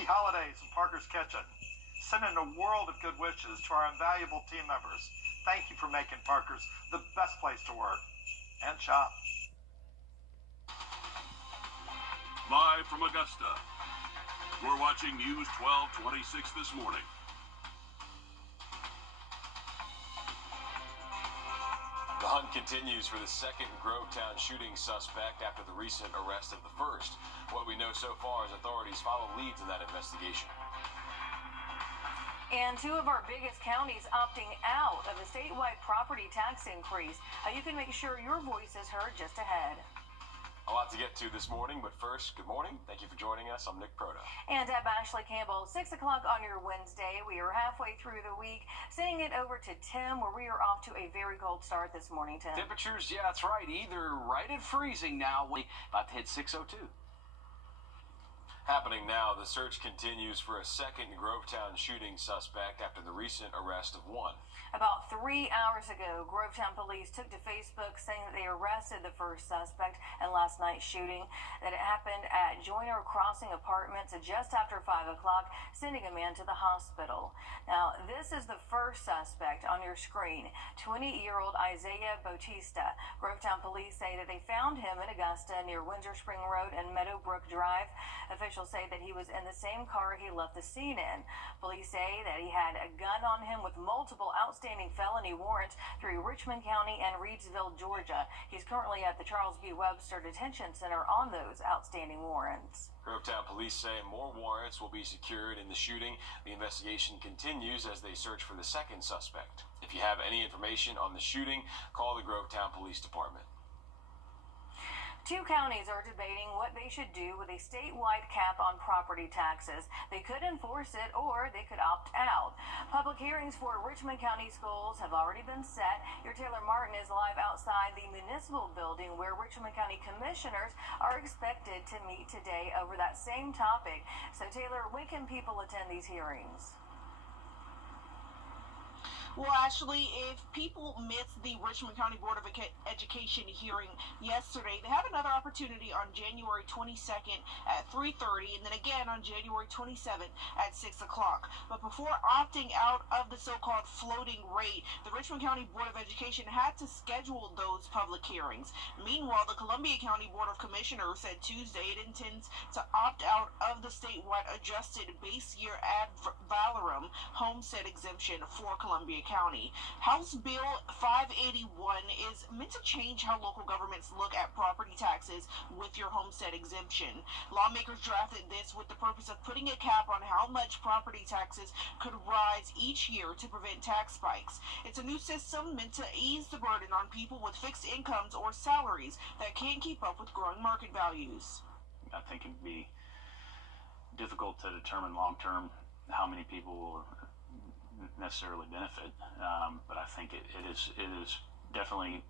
Happy holidays in Parker's Kitchen. Sending a world of good wishes to our invaluable team members. Thank you for making Parker's the best place to work and shop. Live from Augusta, we're watching News 1226 this morning. The hunt continues for the second Grovetown shooting suspect after the recent arrest of the first. What we know so far is authorities follow leads in that investigation. And two of our biggest counties opting out of the statewide property tax increase. You can make sure your voice is heard just ahead. A lot to get to this morning, but first, good morning. Thank you for joining us. I'm Nick Proto. And I'm Ashley Campbell. 6 o'clock on your Wednesday. We are halfway through the week. Sending it over to Tim, where we are off to a very cold start this morning, Tim. Temperatures, yeah, that's right. Either right at freezing now, about to hit 602. Happening now, the search continues for a second Grovetown shooting suspect after the recent arrest of one. About 3 hours ago, Grovetown police took to Facebook saying that they arrested the first suspect in last night's shooting, that it happened at Joyner Crossing Apartments just after 5 o'clock, sending a man to the hospital. Now, this is the first suspect on your screen, 20-year-old Isaiah Bautista. Grovetown police say that they found him in Augusta near Windsor Spring Road and Meadowbrook Drive. Officials say that he was in the same car he left the scene in. Police say that he had a gun on him with multiple outstanding felony warrants through Richmond County and Reedsville, Georgia. He's currently at the Charles B. Webster Detention Center on those outstanding warrants. Grovetown police say more warrants will be secured in the shooting. The investigation continues as they search for the second suspect. If you have any information on the shooting, call the Grovetown Police Department. Two counties are debating what they should do with a statewide cap on property taxes. They could enforce it or they could opt out. Public hearings for Richmond County schools have already been set. Your Taylor Martin is live outside the municipal building where Richmond County commissioners are expected to meet today over that same topic. So Taylor, when can people attend these hearings? Well, Ashley, if people missed the Richmond County Board of Education hearing yesterday, they have another opportunity on January 22nd at 3:30 and then again on January 27th at 6 o'clock. But before opting out of the so-called floating rate, the Richmond County Board of Education had to schedule those public hearings. Meanwhile, the Columbia County Board of Commissioners said Tuesday it intends to opt out of the statewide adjusted base year ad valorem homestead exemption for Columbia County. House Bill 581 is meant to change how local governments look at property taxes with your homestead exemption. Lawmakers drafted this with the purpose of putting a cap on how much property taxes could rise each year to prevent tax spikes. It's a new system meant to ease the burden on people with fixed incomes or salaries that can't keep up with growing market values. I think it'd be difficult to determine long-term how many people will necessarily benefit, but I think it is definitely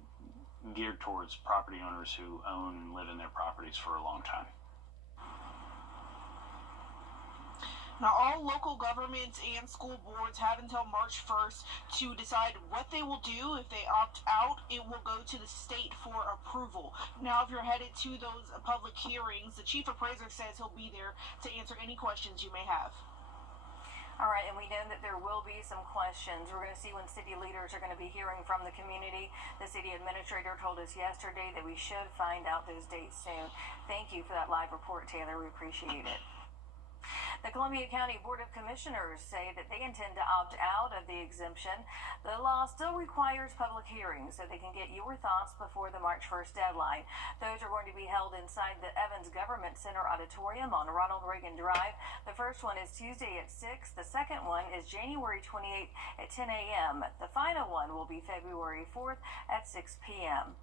geared towards property owners who own and live in their properties for a long time. Now, all local governments and school boards have until March 1st to decide what they will do. If they opt out, it will go to the state for approval. Now, if you're headed to those public hearings, the chief appraiser says he'll be there to answer any questions you may have. All right, and we know that there will be some questions. We're going to see when city leaders are going to be hearing from the community. The city administrator told us yesterday that we should find out those dates soon. Thank you for that live report, Taylor. We appreciate it. The Columbia County Board of Commissioners say that they intend to opt out of the exemption. The law still requires public hearings so they can get your thoughts before the March 1st deadline. Those are going to be held inside the Evans Government Center Auditorium on Ronald Reagan Drive. The first one is Tuesday at 6. The second one is January 28th at 10 a.m. The final one will be February 4th at 6 p.m.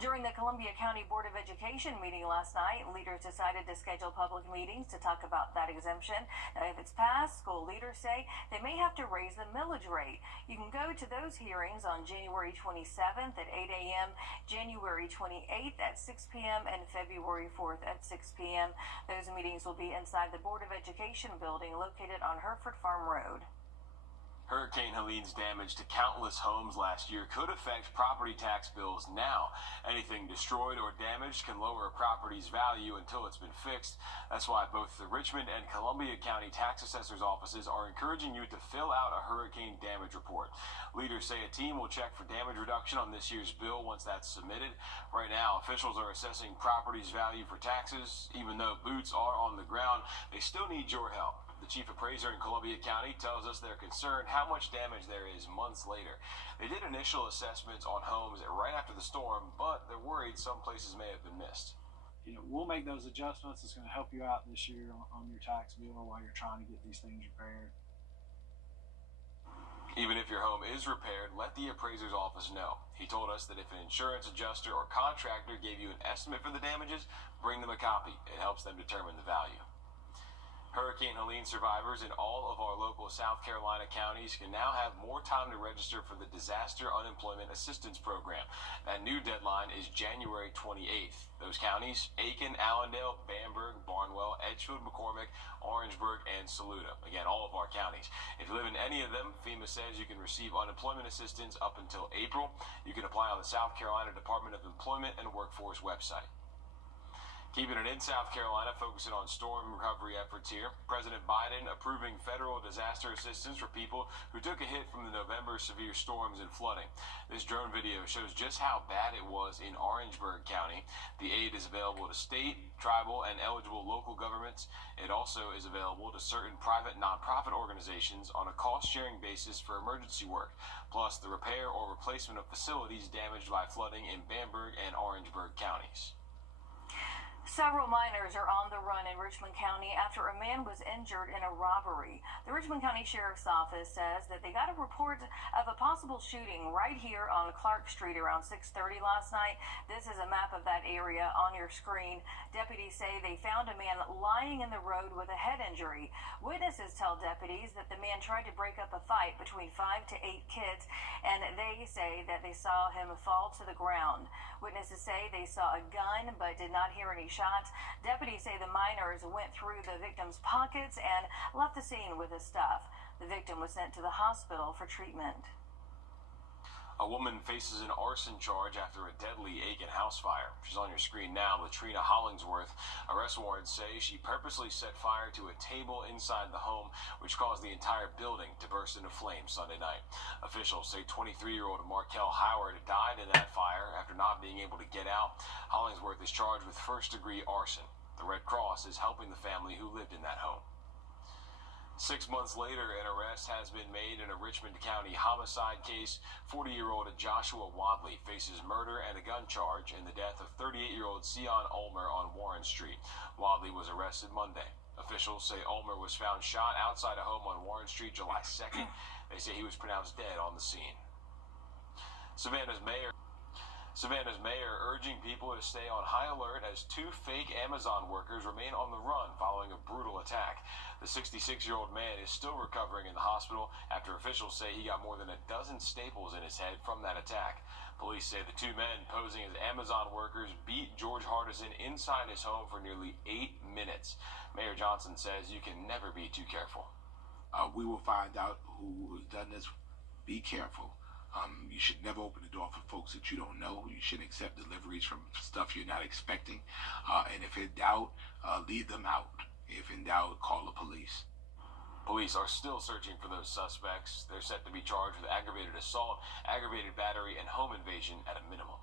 During the Columbia County Board of Education meeting last night, leaders decided to schedule public meetings to talk about that exemption. Now, if it's passed, school leaders say they may have to raise the millage rate. You can go to those hearings on January 27th at 8 a.m., January 28th at 6 p.m., and February 4th at 6 p.m. Those meetings will be inside the Board of Education building located on Hereford Farm Road. Hurricane Helene's damage to countless homes last year could affect property tax bills now. Anything destroyed or damaged can lower a property's value until it's been fixed. That's why both the Richmond and Columbia County tax assessors' offices are encouraging you to fill out a hurricane damage report. Leaders say a team will check for damage reduction on this year's bill once that's submitted. Right now, officials are assessing property's value for taxes. Even though boots are on the ground, they still need your help. The chief appraiser in Columbia County tells us they're concerned how much damage there is months later. They did initial assessments on homes right after the storm, but they're worried some places may have been missed. We'll make those adjustments. It's going to help you out this year on your tax bill while you're trying to get these things repaired. Even if your home is repaired, let the appraiser's office know. He told us that if an insurance adjuster or contractor gave you an estimate for the damages, bring them a copy. It helps them determine the value. Hurricane Helene survivors in all of our local South Carolina counties can now have more time to register for the Disaster Unemployment Assistance Program. That new deadline is January 28th. Those counties, Aiken, Allendale, Bamberg, Barnwell, Edgefield, McCormick, Orangeburg, and Saluda. Again, all of our counties. If you live in any of them, FEMA says you can receive unemployment assistance up until April. You can apply on the South Carolina Department of Employment and Workforce website. Keeping it in South Carolina, focusing on storm recovery efforts here. President Biden approving federal disaster assistance for people who took a hit from the November severe storms and flooding. This drone video shows just how bad it was in Orangeburg County. The aid is available to state, tribal, and eligible local governments. It also is available to certain private nonprofit organizations on a cost-sharing basis for emergency work, plus the repair or replacement of facilities damaged by flooding in Bamberg and Orangeburg counties. Several minors are on the run in Richmond County after a man was injured in a robbery. The Richmond County Sheriff's Office says that they got a report of a possible shooting right here on Clark Street around 6:30 last night. This is a map of that area on your screen. Deputies say they found a man lying in the road with a head injury. Witnesses tell deputies that the man tried to break up a fight between 5 to 8 kids, and they say that they saw him fall to the ground. Witnesses say they saw a gun but did not hear any shots. Deputies say the minors went through the victim's pockets and left the scene with his stuff. The victim was sent to the hospital for treatment. A woman faces an arson charge after a deadly Aiken house fire. She's on your screen now. Latrina Hollingsworth. Arrest warrants say she purposely set fire to a table inside the home, which caused the entire building to burst into flames Sunday night. Officials say 23-year-old Markel Howard died in that fire after not being able to get out. Hollingsworth is charged with first-degree arson. The Red Cross is helping the family who lived in that home. 6 months later, an arrest has been made in a Richmond County homicide case. 40-year-old Joshua Wadley faces murder and a gun charge in the death of 38-year-old Sion Ulmer on Warren Street. Wadley was arrested Monday. Officials say Ulmer was found shot outside a home on Warren Street July 2nd. They say he was pronounced dead on the scene. Savannah's mayor urging people to stay on high alert as 2 fake Amazon workers remain on the run following a brutal attack. The 66-year-old man is still recovering in the hospital after officials say he got more than a dozen staples in his head from that attack. Police say the 2 men posing as Amazon workers beat George Hardison inside his home for nearly 8 minutes. Mayor Johnson says you can never be too careful. We will find out who has done this. Be careful. You should never open the door for folks that you don't know. You shouldn't accept deliveries from stuff you're not expecting. And if in doubt, leave them out. If in doubt, call the police. Police are still searching for those suspects. They're set to be charged with aggravated assault, aggravated battery, and home invasion at a minimum.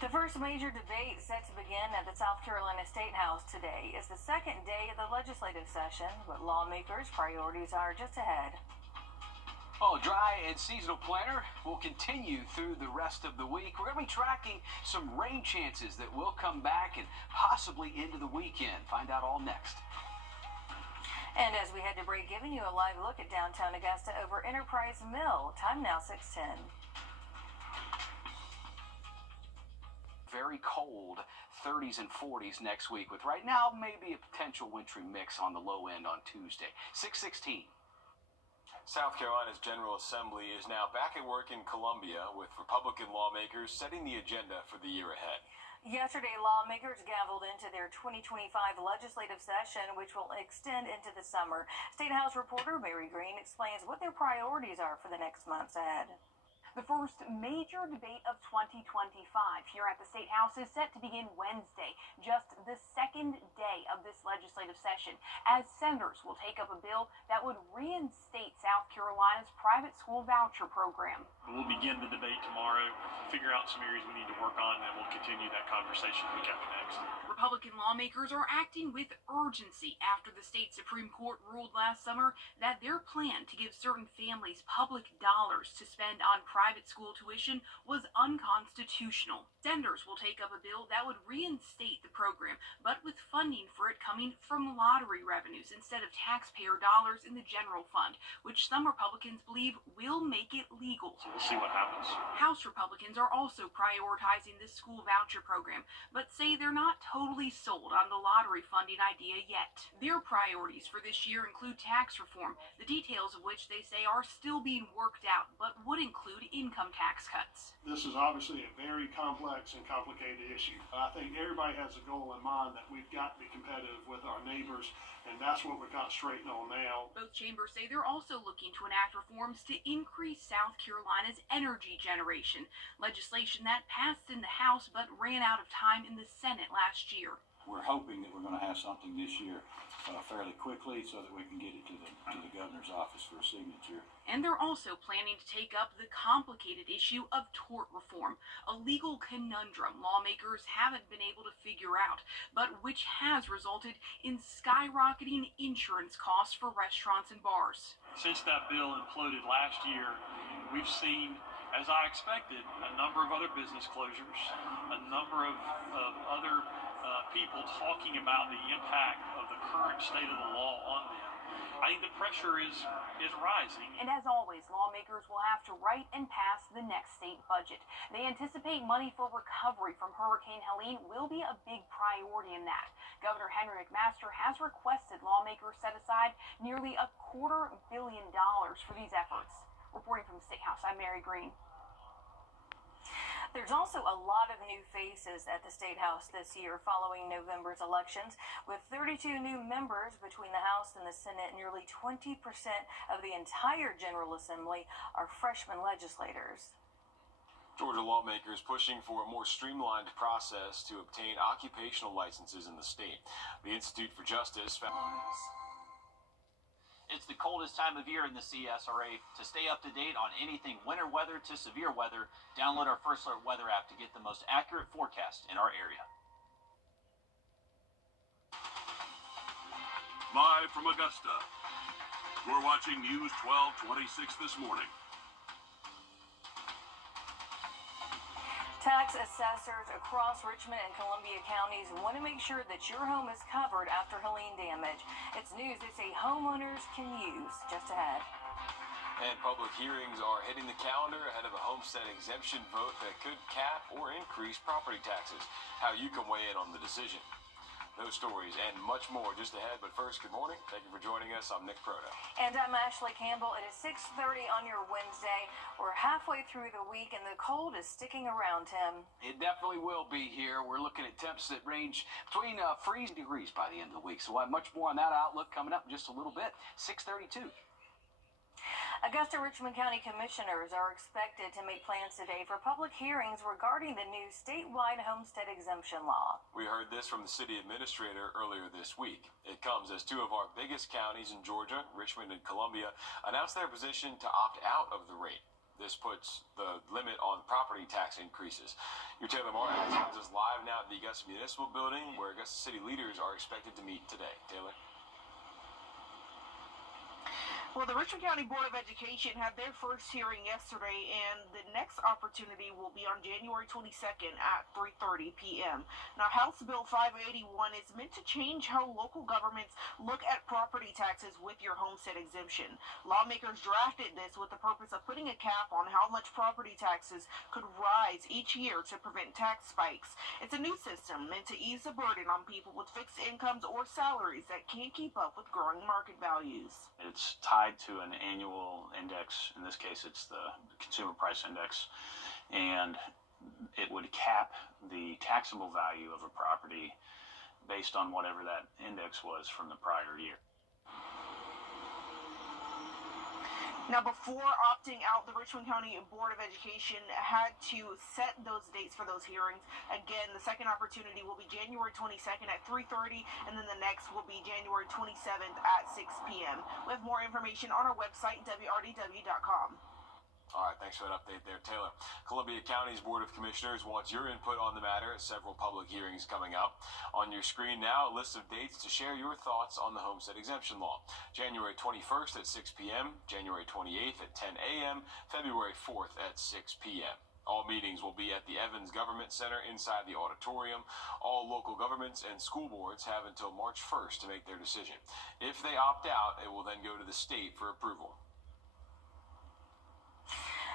The first major debate set to begin at the South Carolina State House today is the second day of the legislative session, but lawmakers' priorities are just ahead. Oh, dry and seasonal planner will continue through the rest of the week. We're going to be tracking some rain chances that will come back and possibly into the weekend. Find out all next. And as we head to break, giving you a live look at downtown Augusta over Enterprise Mill. Time now 6:10. Very cold 30s and 40s next week, with right now maybe a potential wintry mix on the low end on Tuesday. 6:16. South Carolina's General Assembly is now back at work in Columbia, with Republican lawmakers setting the agenda for the year ahead. Yesterday, lawmakers gavelled into their 2025 legislative session, which will extend into the summer. State House reporter Mary Green explains what their priorities are for the next months ahead. The first major debate of 2025 here at the State House is set to begin Wednesday, just the second day of this legislative session, as senators will take up a bill that would reinstate South Carolina's private school voucher program. We'll begin the debate tomorrow, figure out some areas we need to work on, and we'll continue that conversation week after next. Republican lawmakers are acting with urgency after the state Supreme Court ruled last summer that their plan to give certain families public dollars to spend on private school tuition was unconstitutional. Senators will take up a bill that would reinstate the program, but with funding for it coming from lottery revenues instead of taxpayer dollars in the general fund, which some Republicans believe will make it legal. So we'll see what happens. House Republicans are also prioritizing this school voucher program, but say they're not totally sold on the lottery funding idea yet. Their priorities for this year include tax reform, the details of which they say are still being worked out, but would include income tax cuts. This is obviously a very complex and complicated issue. I think everybody has a goal in mind that we've got to be competitive with our neighbors, and that's what we're concentrating on now. Both chambers say they're also looking to enact reforms to increase South Carolina's energy generation, legislation that passed in the House but ran out of time in the Senate last year. We're hoping that we're going to have something this year fairly quickly so that we can get it to the governor's office for a signature. And they're also planning to take up the complicated issue of tort reform, a legal conundrum lawmakers haven't been able to figure out, but which has resulted in skyrocketing insurance costs for restaurants and bars. Since that bill imploded last year, we've seen, as I expected, a number of other business closures, a number of other people talking about the impact of the current state of the law on them. I think the pressure is rising. And as always, lawmakers will have to write and pass the next state budget. They anticipate money for recovery from Hurricane Helene will be a big priority in that. Governor Henry McMaster has requested lawmakers set aside nearly $250 million for these efforts. Reporting from the State House, I'm Mary Green. There's also a lot of new faces at the State House this year following November's elections. With 32 new members between the House and the Senate, nearly 20% of the entire General Assembly are freshman legislators. Georgia lawmakers pushing for a more streamlined process to obtain occupational licenses in the state. The Institute for Justice found... It's the coldest time of year in the CSRA. To stay up to date on anything winter weather to severe weather, download our First Alert weather app to get the most accurate forecast in our area. Live from Augusta, you're watching News 1226 this morning. Tax assessors across Richmond and Columbia counties want to make sure that your home is covered after Helene damage. It's news they say homeowners can use. Just ahead. And public hearings are hitting the calendar ahead of a homestead exemption vote that could cap or increase property taxes. How you can weigh in on the decision. Those stories and much more just ahead. But first, good morning. Thank you for joining us. I'm Nick Proto. And I'm Ashley Campbell. It is 6:30 on your Wednesday. We're halfway through the week, and the cold is sticking around, Tim. It definitely will be here. We're looking at temps that range between freezing degrees by the end of the week. So we'll have much more on that outlook coming up in just a little bit. 6:32. Augusta Richmond County Commissioners are expected to make plans today for public hearings regarding the new statewide homestead exemption law. We heard this from the city administrator earlier this week. It comes as two of our biggest counties in Georgia, Richmond and Columbia, announced their position to opt out of the rate. This puts the limit on property tax increases. Your Taylor Martin joins us live now at the Augusta Municipal Building, where Augusta city leaders are expected to meet today. Taylor? Well, the Richmond County Board of Education had their first hearing yesterday, and the next opportunity will be on January 22nd at 3:30 p.m. Now, House Bill 581 is meant to change how local governments look at property taxes with your homestead exemption. Lawmakers drafted this with the purpose of putting a cap on how much property taxes could rise each year to prevent tax spikes. It's a new system meant to ease the burden on people with fixed incomes or salaries that can't keep up with growing market values. It's tied to an annual index. In this case, it's the Consumer Price Index. And it would cap the taxable value of a property based on whatever that index was from the prior year. Now, before opting out, the Richmond County Board of Education had to set those dates for those hearings. Again, the second opportunity will be January 22nd at 3:30, and then the next will be January 27th at 6 p.m. We have more information on our website, wrdw.com. All right, thanks for that update there, Taylor. Columbia County's Board of Commissioners wants your input on the matter. Several public hearings coming up. On your screen now, a list of dates to share your thoughts on the homestead exemption law. January 21st at 6 p.m., January 28th at 10 a.m., February 4th at 6 p.m. All meetings will be at the Evans Government Center inside the auditorium. All local governments and school boards have until March 1st to make their decision. If they opt out, it will then go to the state for approval.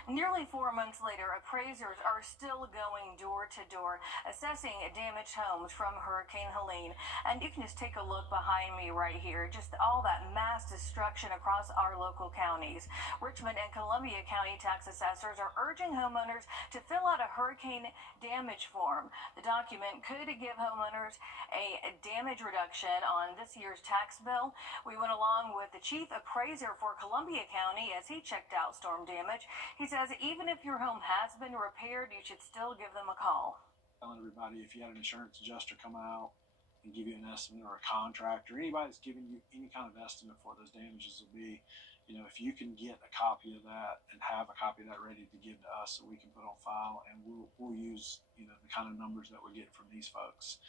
Nearly 4 months later, appraisers are still going door to door, assessing damaged homes from Hurricane Helene. And you can just take a look behind me right here, just all that mass destruction across our local counties. Richmond and Columbia County tax assessors are urging homeowners to fill out a hurricane damage form. The document could give homeowners a damage reduction on this year's tax bill. We went along with the chief appraiser for Columbia County as he checked out storm damage. He says even if your home has been repaired, you should still give them a call. Telling everybody, if you had an insurance adjuster come out and give you an estimate, or a contractor, anybody that's giving you any kind of estimate for those damages will be, if you can get a copy of that and have a copy of that ready to give to us so we can put on file, and we'll use, the kind of numbers that we get from these folks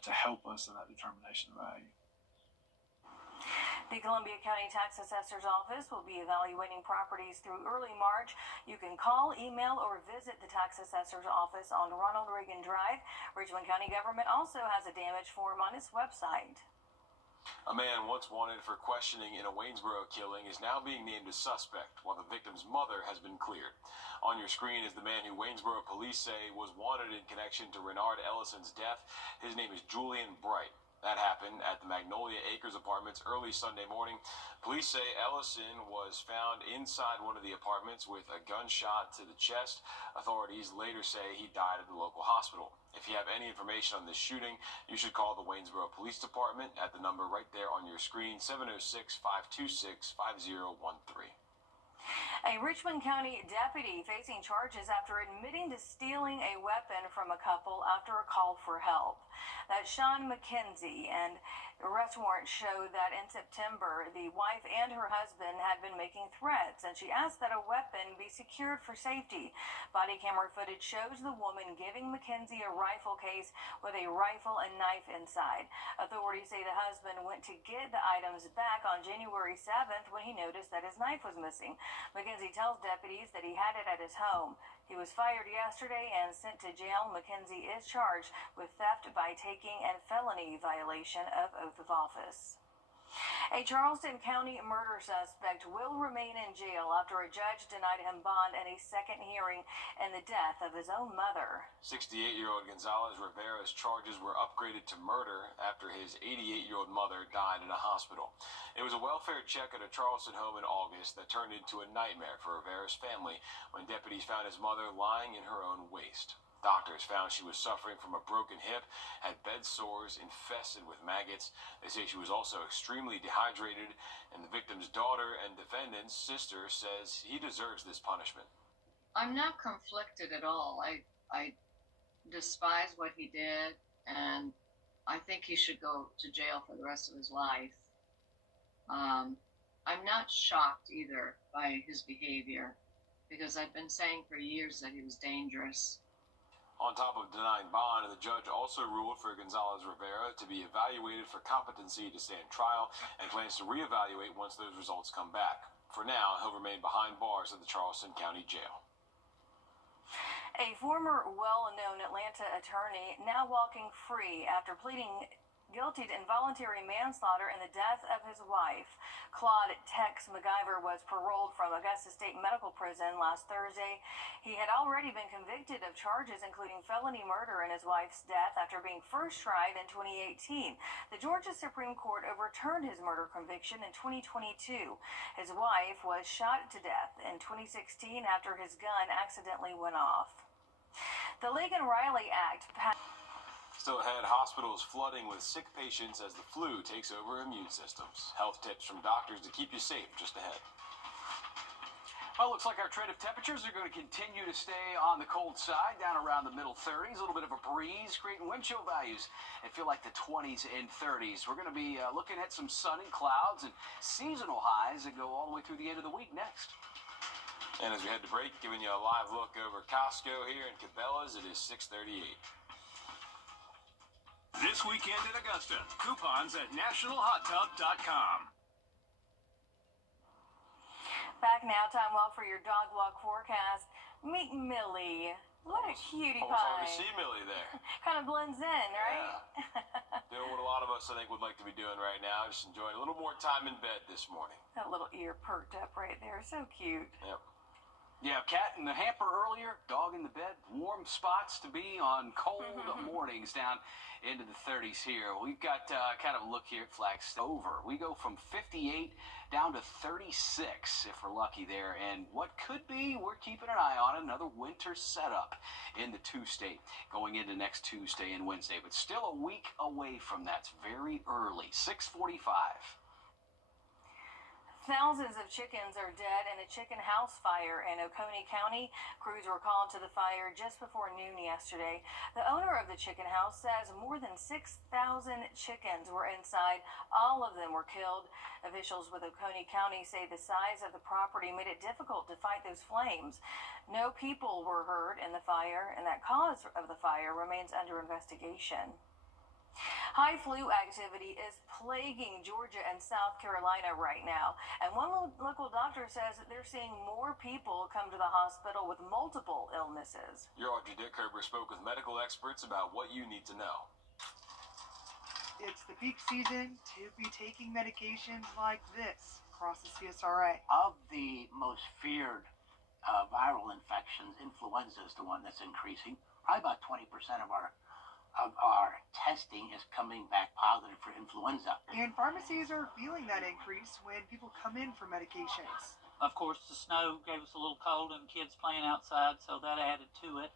to help us in that determination of value. The Columbia County Tax Assessor's Office will be evaluating properties through early March. You can call, email, or visit the Tax Assessor's Office on Ronald Reagan Drive. Richmond County government also has a damage form on its website. A man once wanted for questioning in a Waynesboro killing is now being named as suspect, while the victim's mother has been cleared. On your screen is the man who Waynesboro police say was wanted in connection to Renard Ellison's death. His name is Julian Bright. That happened at the Magnolia Acres apartments early Sunday morning. Police say Ellison was found inside one of the apartments with a gunshot to the chest. Authorities later say he died at the local hospital. If you have any information on this shooting, you should call the Waynesboro Police Department at the number right there on your screen, 706-526-5013. A Richmond County deputy facing charges after admitting to stealing a weapon from a couple after a call for help. That's Sean McKenzie, and arrest warrants show that in September, the wife and her husband had been making threats, and she asked that a weapon be secured for safety. Body camera footage shows the woman giving McKenzie a rifle case with a rifle and knife inside. Authorities say the husband went to get the items back on January 7th when he noticed that his knife was missing. McKenzie tells deputies that he had it at his home. He was fired yesterday and sent to jail. McKenzie is charged with theft by taking and felony violation of oath of office. A Charleston County murder suspect will remain in jail after a judge denied him bond at a second hearing in the death of his own mother. 68-year-old Gonzalez Rivera's charges were upgraded to murder after his 88-year-old mother died in a hospital. It was a welfare check at a Charleston home in August that turned into a nightmare for Rivera's family when deputies found his mother lying in her own waste. Doctors found she was suffering from a broken hip, had bed sores infested with maggots. They say she was also extremely dehydrated, and the victim's daughter and defendant's sister says he deserves this punishment. I'm not conflicted at all. I despise what he did, and I think he should go to jail for the rest of his life. I'm not shocked either by his behavior, because I've been saying for years that he was dangerous. On top of denying bond, the judge also ruled for Gonzalez Rivera to be evaluated for competency to stand trial and plans to reevaluate once those results come back. For now, he'll remain behind bars at the Charleston County Jail. A former well-known Atlanta attorney now walking free after pleading guilty to involuntary manslaughter in the death of his wife. Claude Tex MacGyver was paroled from Augusta State Medical Prison last Thursday. He had already been convicted of charges including felony murder in his wife's death after being first tried in 2018. The Georgia Supreme Court overturned his murder conviction in 2022. His wife was shot to death in 2016 after his gun accidentally went off. The Lincoln Riley Act Still ahead, hospitals flooding with sick patients as the flu takes over immune systems. Health tips from doctors to keep you safe just ahead. Well, it looks like our trend of temperatures are going to continue to stay on the cold side, down around the middle 30s. A little bit of a breeze, creating wind chill values that feel like the 20s and 30s. We're going to be looking at some sun and clouds and seasonal highs that go all the way through the end of the week next. And as we head to break, giving you a live look over Costco here in Cabela's, it is 6:38. This weekend at Augusta, coupons at nationalhottub.com. Back now, time well for your dog walk forecast. Meet Millie. What a cutie pie. Almost hard to see Millie there. Kind of blends in, right? Yeah. Doing what a lot of us, I think, would like to be doing right now. Just enjoying a little more time in bed this morning. That little ear perked up right there. So cute. Yep. Yeah, cat in the hamper earlier, dog in the bed, warm spots to be on cold mornings down into the 30s here. We've got kind of a look here at Flagstaff. We go from 58 down to 36 if we're lucky there. And what could be, we're keeping an eye on another winter setup in the two-state going into next Tuesday and Wednesday. But still a week away from that. It's very early, 6:45. Thousands of chickens are dead in a chicken house fire in Oconee County. Crews were called to the fire just before noon yesterday. The owner of the chicken house says more than 6,000 chickens were inside. All of them were killed. Officials with Oconee County say the size of the property made it difficult to fight those flames. No people were hurt in the fire, and that cause of the fire remains under investigation. High flu activity is plaguing Georgia and South Carolina right now, and one local doctor says that they're seeing more people come to the hospital with multiple illnesses. Your Audrey Dickerber spoke with medical experts about what you need to know. It's the peak season to be taking medications like this across the CSRA. Of the most feared viral infections, influenza is the one that's increasing. Probably about 20% of our testing is coming back positive for influenza. And pharmacies are feeling that increase when people come in for medications. Of course, the snow gave us a little cold and kids playing outside, so that added to it.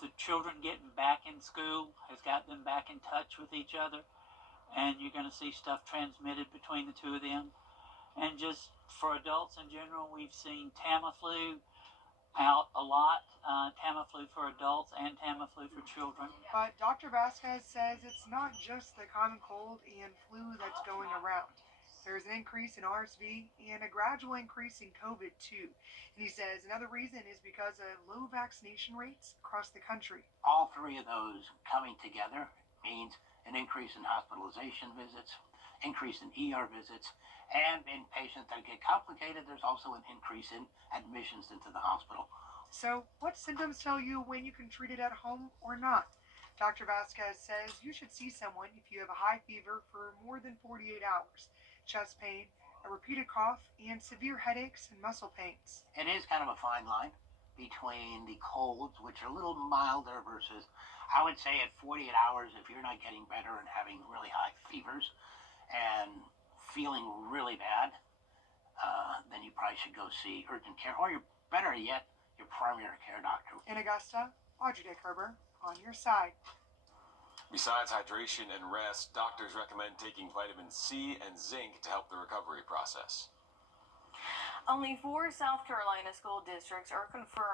The children getting back in school has got them back in touch with each other, and you're going to see stuff transmitted between the two of them. And just for adults in general, we've seen Tamiflu out a lot, Tamiflu for adults and Tamiflu for children. But Dr. Vasquez says it's not just the common cold and flu that's going around. There's an increase in RSV and a gradual increase in COVID too. And he says another reason is because of low vaccination rates across the country. All three of those coming together means an increase in hospitalization visits, increase in ER visits, and in patients that get complicated, there's also an increase in admissions into the hospital. So what symptoms tell you when you can treat it at home or not? Dr. Vasquez says you should see someone if you have a high fever for more than 48 hours, chest pain, a repeated cough, and severe headaches and muscle pains. It is kind of a fine line between the colds, which are a little milder, versus, I would say at 48 hours, if you're not getting better and having really high fevers and feeling really bad, then you probably should go see urgent care, or better yet, your primary care doctor. In Augusta, Audrey Dickerber on your side. Besides hydration and rest, doctors recommend taking vitamin C and zinc to help the recovery process. Only 4 South Carolina school districts are confirmed